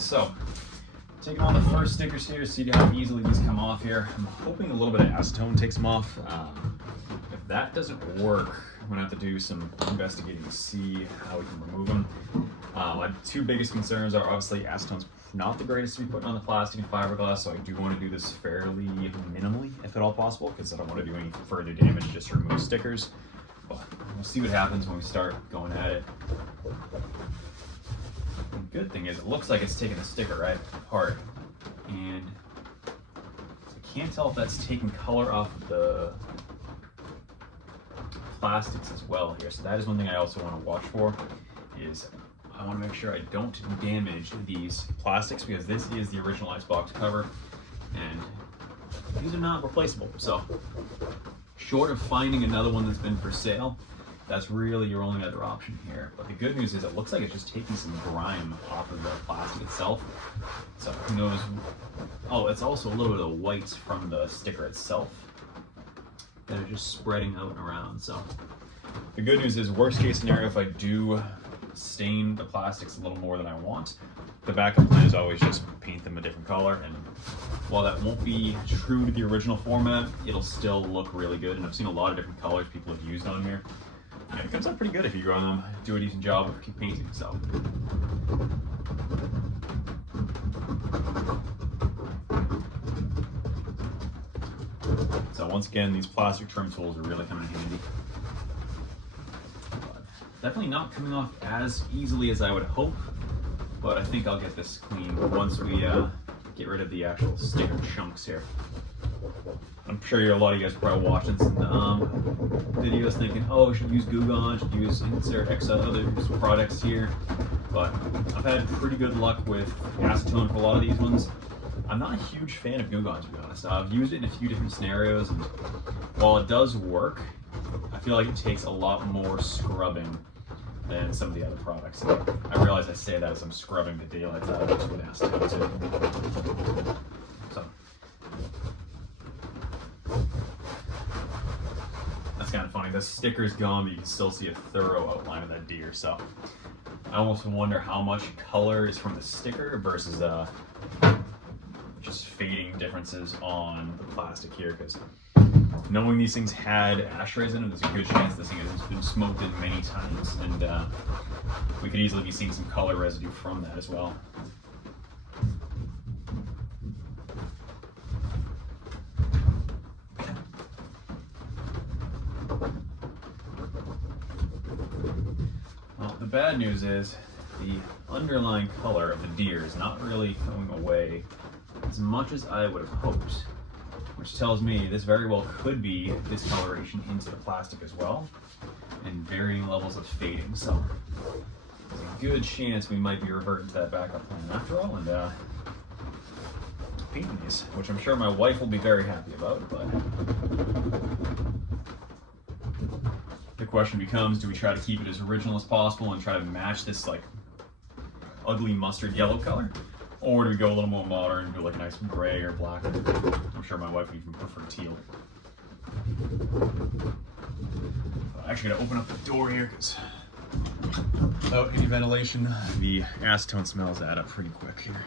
So, taking on the first stickers here, see how easily these come off here. I'm hoping a little bit of acetone takes them off. If that doesn't work, I'm gonna have to do some investigating to see how we can remove them. My two biggest concerns are obviously acetone's not the greatest to be putting on the plastic and fiberglass, so I do want to do this fairly minimally, if at all possible, because I don't want to do any further damage just to remove stickers. But we'll see what happens when we start going at it. The good thing is it looks like it's taking the sticker right apart, and I can't tell if that's taking color off of the plastics as well here. So that is one thing I also want to watch for, is I want to make sure I don't damage these plastics, because this is the original icebox cover and these are not replaceable. So short of finding another one that's been for sale, that's really your only other option here. But the good news is it looks like it's just taking some grime off of the plastic itself. So who knows? Oh, it's also a little bit of whites from the sticker itself that are just spreading out and around. So the good news is, worst case scenario, if I do stain the plastics a little more than I want, the backup plan is always just paint them a different color, and while that won't be true to the original format, it'll still look really good. And I've seen a lot of different colors people have used on here, and it comes out pretty good if you do a decent job of painting. So once again, these plastic trim tools are really coming in handy. Definitely not coming off as easily as I would hope, but I think I'll get this clean once we get rid of the actual sticker chunks here. I'm sure a lot of you guys are probably watching some videos thinking, oh, I should use Goo Gone, should use insert X other products here, but I've had pretty good luck with acetone for a lot of these ones. I'm not a huge fan of Goo Gone, to be honest. I've used it in a few different scenarios, and while it does work, I feel like it takes a lot more scrubbing than some of the other products. I realize I say that as I'm scrubbing the daylights out of it with acetone too. So that's kind of funny. The sticker's gone, but you can still see a thorough outline of that deer. So I almost wonder how much color is from the sticker versus just fading differences on the plastic here, because knowing these things had ashtrays in them, there's a good chance this thing has been smoked in many times, and we could easily be seeing some color residue from that as well. Well, the bad news is the underlying color of the deer is not really going away as much as I would have hoped, which tells me this very well could be discoloration into the plastic as well, and varying levels of fading. So there's a good chance we might be reverting to that backup plan after all, and painting these, which I'm sure my wife will be very happy about. But the question becomes, do we try to keep it as original as possible and try to match this like ugly mustard yellow color? Or do we go a little more modern and do like a nice gray or black? I'm sure my wife would even prefer teal. I'm actually gonna open up the door here, because without any ventilation, the acetone smells add up pretty quick here.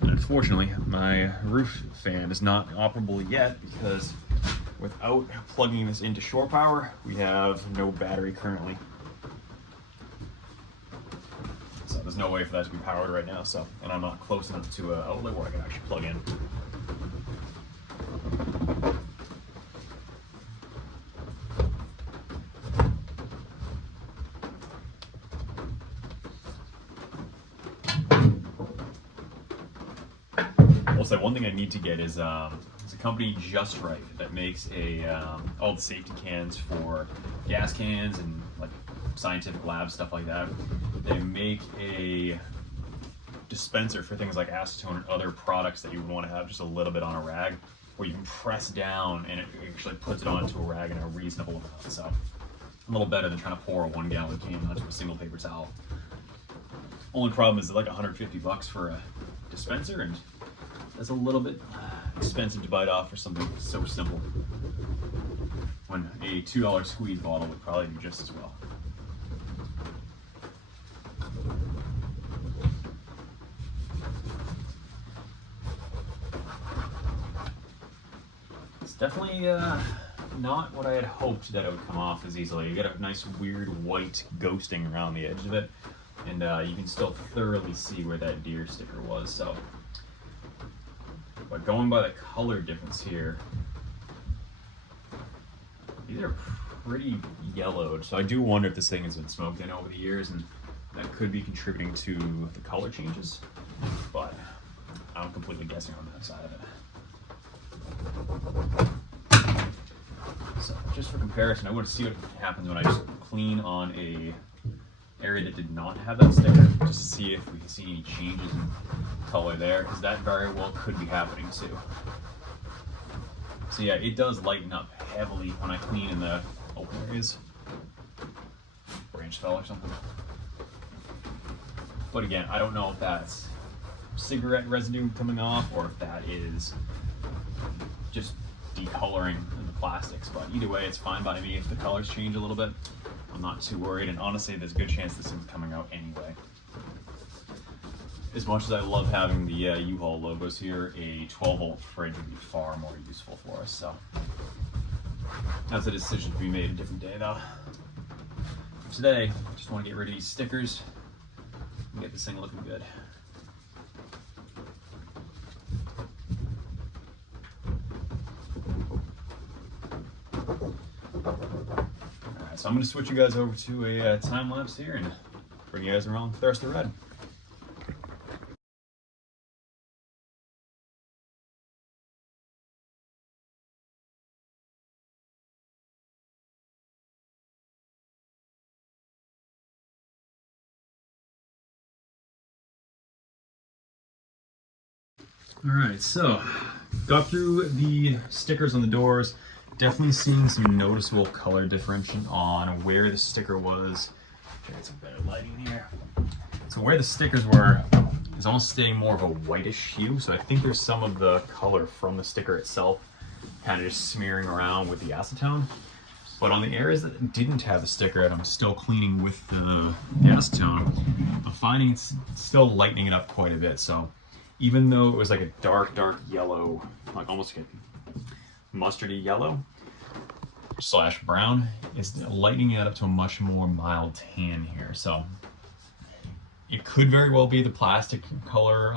And unfortunately, my roof fan is not operable yet, because without plugging this into shore power, we have no battery currently. So there's no way for that to be powered right now, so, and I'm not close enough to an outlet where I can actually plug in. Also, one thing I need to get is a company Just Right that makes all the safety cans for gas cans and like scientific lab stuff like that. They make a dispenser for things like acetone and other products that you would want to have just a little bit on a rag, where you can press down and it actually puts it onto a rag in a reasonable amount. So a little better than trying to pour a 1 gallon can onto a single paper towel. Only problem is it's like $150 for a dispenser, and that's a little bit expensive to bite off for something so simple, when a $2 squeeze bottle would probably do just as well. definitely not what I had hoped that it would come off as easily. You get a nice weird white ghosting around the edge of it, and you can still thoroughly see where that deer sticker was. So, but going by the color difference here, these are pretty yellowed. So I do wonder if this thing has been smoked in over the years, and that could be contributing to the color changes. But I'm completely guessing on that side of it. So just for comparison, I want to see what happens when I just clean on a area that did not have that sticker, just to see if we can see any changes in color there, because that very well could be happening too. So yeah, it does lighten up heavily when I clean in the open areas. Branch fell or something. But again, I don't know if that's cigarette residue coming off or if that is just decoloring in the plastics. But either way, it's fine by me if the colors change a little bit. I'm not too worried, and honestly, there's a good chance this thing's coming out anyway. As much as I love having the U-Haul logos here, a 12-volt fridge would be far more useful for us. So that's a decision to be made a different day, though. For today, I just want to get rid of these stickers and get this thing looking good. Alright, so I'm going to switch you guys over to a time lapse here and bring you guys around for the rest of the ride. Alright, so got through the stickers on the doors. Definitely seeing some noticeable color differentiation on where the sticker was. Get some better lighting here. So where the stickers were is almost staying more of a whitish hue. So I think there's some of the color from the sticker itself kind of just smearing around with the acetone. But on the areas that didn't have the sticker and I'm still cleaning with the acetone, I'm finding it's still lightening it up quite a bit. So even though it was like a dark yellow, like almost like a mustardy yellow / brown, it's lightening it up to a much more mild tan here. So it could very well be the plastic color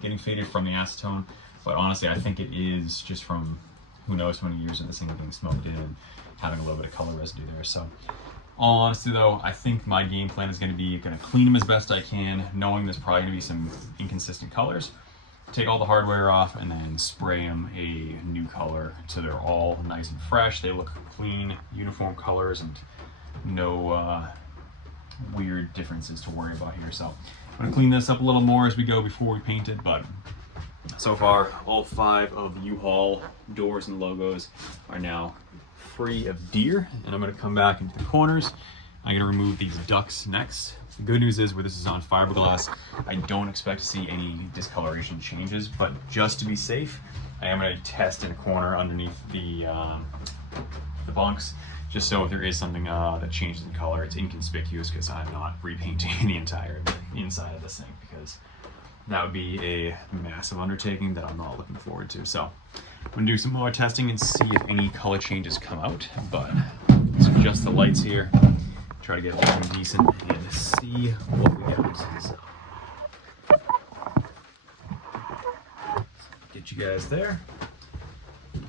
getting faded from the acetone, but honestly I think it is just from who knows how many years of this thing being smoked in and having a little bit of color residue there. So all honesty though, I think my game plan is going to be clean them as best I can, knowing there's probably going to be some inconsistent colors. Take all the hardware off and then spray them a new color so they're all nice and fresh. They look clean, uniform colors, and no weird differences to worry about here. So I'm going to clean this up a little more as we go before we paint it, but so far all 5 of the U-Haul doors and logos are now free of deer, and I'm going to come back into the corners. I'm going to remove these ducts next. The good news is where this is on fiberglass, I don't expect to see any discoloration changes, but just to be safe, I am going to test in a corner underneath the bunks, just so if there is something that changes in color, it's inconspicuous, because I'm not repainting the entire inside of this thing, because that would be a massive undertaking that I'm not looking forward to. So I'm going to do some more testing and see if any color changes come out, but let's adjust the lights here, try to get everything decent and see what we got. So, get you guys there.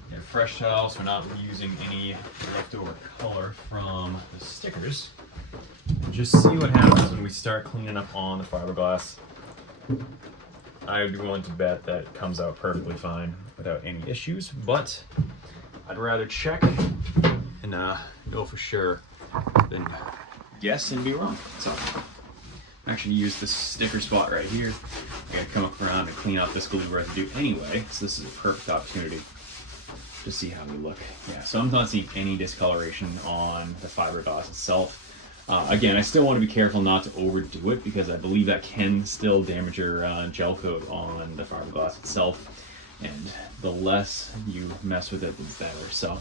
Get a fresh towel so we're not using any leftover color from the stickers. And just see what happens when we start cleaning up on the fiberglass. I would be willing to bet that it comes out perfectly fine without any issues, but I'd rather check and know for sure than guess and be wrong. So I actually use this sticker spot right here. I gotta come up around and clean out this glue residue anyway, so this is a perfect opportunity to see how we look. Yeah, so I'm not seeing any discoloration on the fiberglass itself. Again, I still want to be careful not to overdo it, because I believe that can still damage your gel coat on the fiberglass itself, and the less you mess with it, the better. So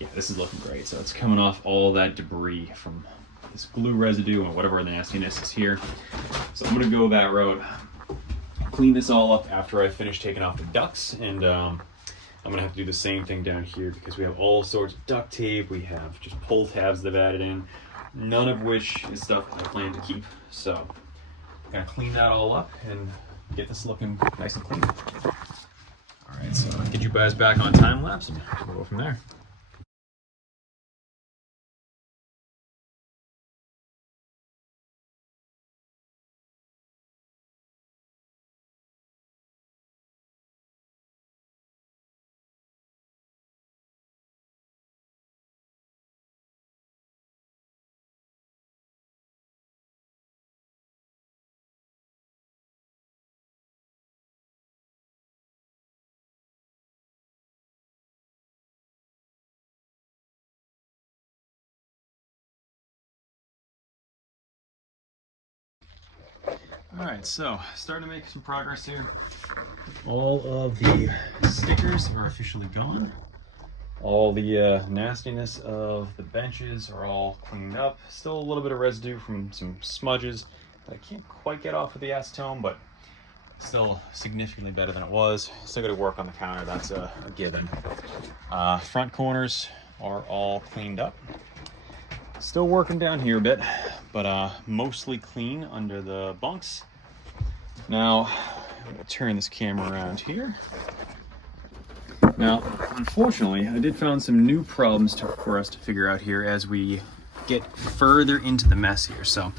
yeah, this is looking great. So it's coming off all that debris from this glue residue and whatever nastiness is here. So I'm going to go that route, clean this all up after I finish taking off the ducts, and I'm gonna have to do the same thing down here because we have all sorts of duct tape. We have just pull tabs that I've added in, none of which is stuff I plan to keep. So I'm gonna clean that all up and get this looking nice and clean. All right, so I'll get you guys back on time lapse and we'll go from there. All right, so starting to make some progress here. All of the stickers are officially gone. All the nastiness of the benches are all cleaned up. Still a little bit of residue from some smudges that I can't quite get off with the acetone, but still significantly better than it was. Still got to work on the counter, that's a given. Front corners are all cleaned up. Still working down here a bit, but mostly clean under the bunks. Now, I'm going to turn this camera around here. Now, unfortunately, I did find some new problems for us to figure out here as we get further into the mess here. So,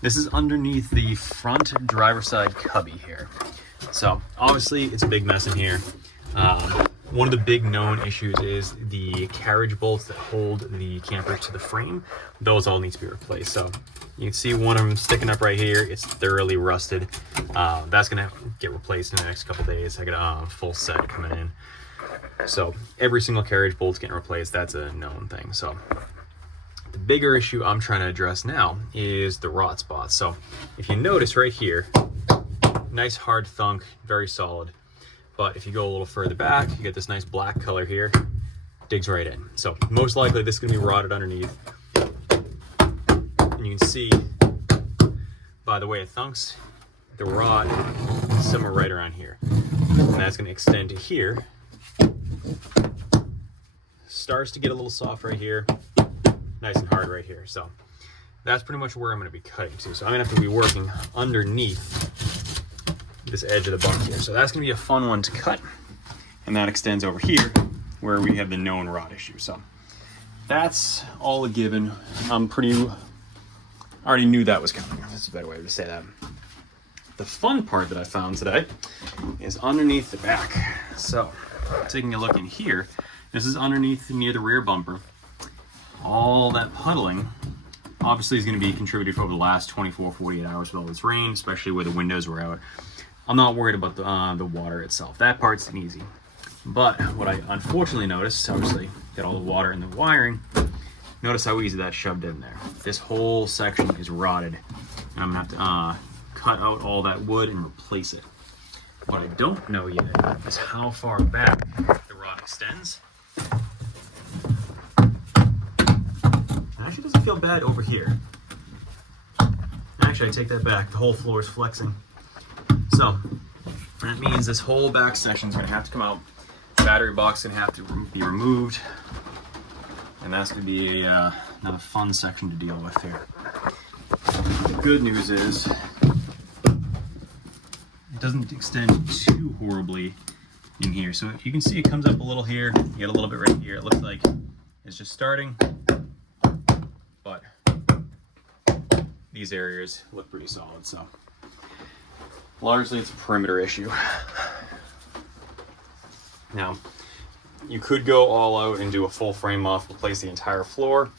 this is underneath the front driver's side cubby here. So, obviously, it's a big mess in here. One of the big known issues is the carriage bolts that hold the camper to the frame. Those all need to be replaced. So you can see one of them sticking up right here. It's thoroughly rusted. That's gonna get replaced in the next couple days. I got a full set coming in. So every single carriage bolt's getting replaced. That's a known thing. So the bigger issue I'm trying to address now is the rot spots. So if you notice right here, nice hard thunk, very solid. But if you go a little further back, you get this nice black color here, digs right in. So most likely this is gonna be rotted underneath. And you can see by the way it thunks, the rot is somewhere right around here. And that's gonna extend to here. Starts to get a little soft right here, nice and hard right here. So that's pretty much where I'm gonna be cutting to. So I'm gonna have to be working underneath this edge of the bunk here. So that's gonna be a fun one to cut. And that extends over here where we have the known rot issue. So that's all a given. I already knew that was coming. That's a better way to say that. The fun part that I found today is underneath the back. So taking a look in here, this is underneath near the rear bumper. All that puddling obviously is gonna be contributed over the last 24, 48 hours with all this rain, especially where the windows were out. I'm not worried about the water itself. That part's easy. But what I unfortunately noticed, obviously, get all the water in the wiring, notice how easy that shoved in there. This whole section is rotted, and I'm gonna have to cut out all that wood and replace it. What I don't know yet is how far back the rot extends. It actually doesn't feel bad over here. Actually, I take that back. The whole floor is flexing. So that means this whole back section is going to have to come out. The battery box is going to have to be removed, and that's going to be another fun section to deal with here. The good news is it doesn't extend too horribly in here. So you can see it comes up a little here, you get a little bit right here. It looks like it's just starting, but these areas look pretty solid. So largely it's a perimeter issue. Now, you could go all out and do a full frame off, replace the entire floor,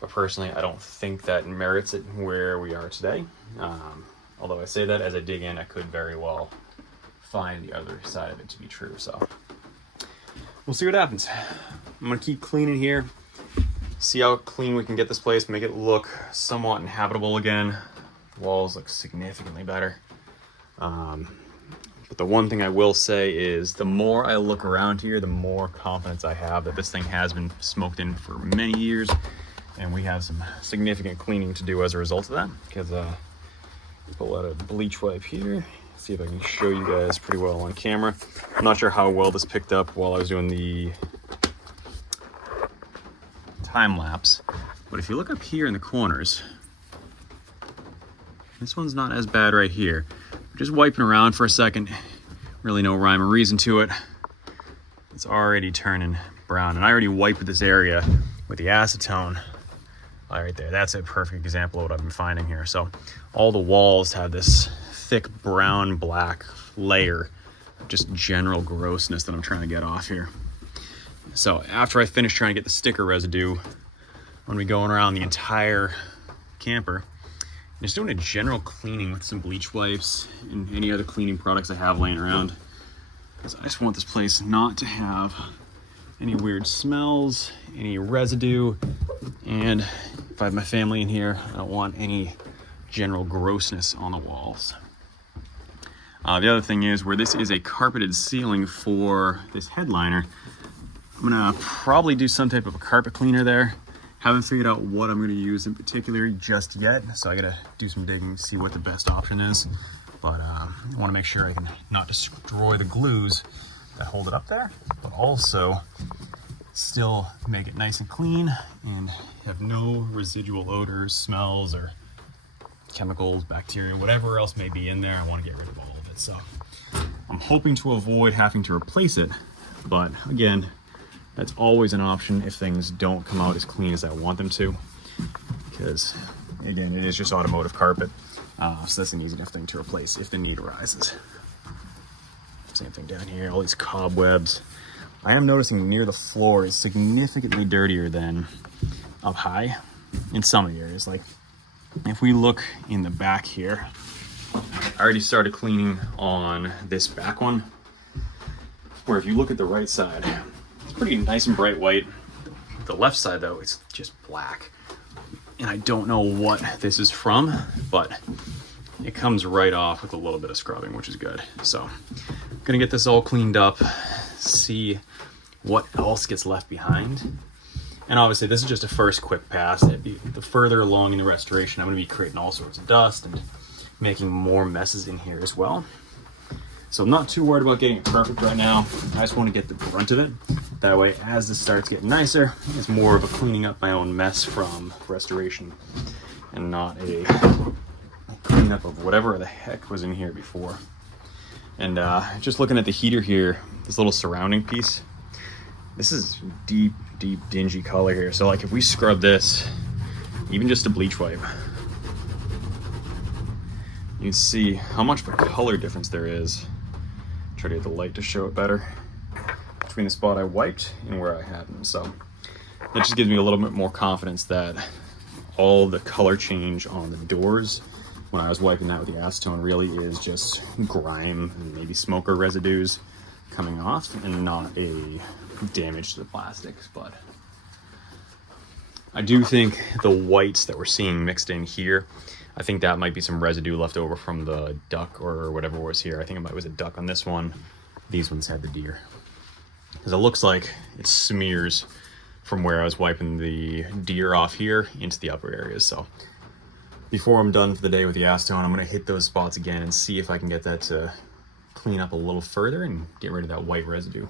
but personally I don't think that merits it where we are today. Although I say that, as I dig in, I could very well find the other side of it to be true. So we'll see what happens. I'm gonna keep cleaning here, see how clean we can get this place, make it look somewhat inhabitable again. The walls look significantly better. But the one thing I will say is the more I look around here, the more confidence I have that this thing has been smoked in for many years, and we have some significant cleaning to do as a result of that, because Pull out a bleach wipe here. See if I can show you guys pretty well on camera. I'm not sure how well this picked up while I was doing the time lapse, but if you look up here in the corners, this one's not as bad right here. Just wiping around for a second, really no rhyme or reason to it. It's already turning brown, and I already wiped this area with the acetone. Right there, that's a perfect example of what I've been finding here. So all the walls have this thick brown black layer of just general grossness that I'm trying to get off here. So after I finish trying to get the sticker residue, I'm gonna be going around the entire camper and just doing a general cleaning with some bleach wipes and any other cleaning products I have laying around, because I just want this place not to have any weird smells, any residue, and if I have my family in here, I don't want any general grossness on the walls. The other thing is, where this is a carpeted ceiling for this headliner, I'm gonna probably do some type of a carpet cleaner there. Haven't figured out what I'm gonna use in particular just yet, so I gotta do some digging to see what the best option is. But I wanna make sure I can not destroy the glues that hold it up there, but also still make it nice and clean and have no residual odors, smells, or chemicals, bacteria, whatever else may be in there. I want to get rid of all of it. So I'm hoping to avoid having to replace it, but again, that's always an option if things don't come out as clean as I want them to, because again, it is just automotive carpet, so that's an easy enough thing to replace if the need arises. Same thing down here, all these cobwebs. I am noticing near the floor is significantly dirtier than up high in some areas. Like if we look in the back here, I already started cleaning on this back one, where if you look at the right side, it's pretty nice and bright white. The left side though, it's just black. And I don't know what this is from, but it comes right off with a little bit of scrubbing, which is good. So I'm gonna get this all cleaned up, see what else gets left behind. And obviously this is just a first quick pass. The further along in the restoration, I'm gonna be creating all sorts of dust and making more messes in here as well. So I'm not too worried about getting it perfect right now. I just wanna get the brunt of it. That way, as this starts getting nicer, it's more of a cleaning up my own mess from restoration and not a cleanup of whatever the heck was in here before. And just looking at the heater here, this little surrounding piece, this is deep dingy color here. So like if we scrub this, even just a bleach wipe, you can see how much of a color difference there is. Try to get the light to show it better between the spot I wiped and where I had them. So that just gives me a little bit more confidence that all the color change on the doors when I was wiping that with the acetone really is just grime and maybe smoker residues coming off and not a damage to the plastics. But I do think the whites that we're seeing mixed in here, I think that might be some residue left over from the duck or whatever was here. I think it was a duck on this one. These ones had the deer. Because it looks like it smears from where I was wiping the deer off here into the upper areas. So before I'm done for the day with the acetone, I'm gonna hit those spots again and see if I can get that to clean up a little further and get rid of that white residue.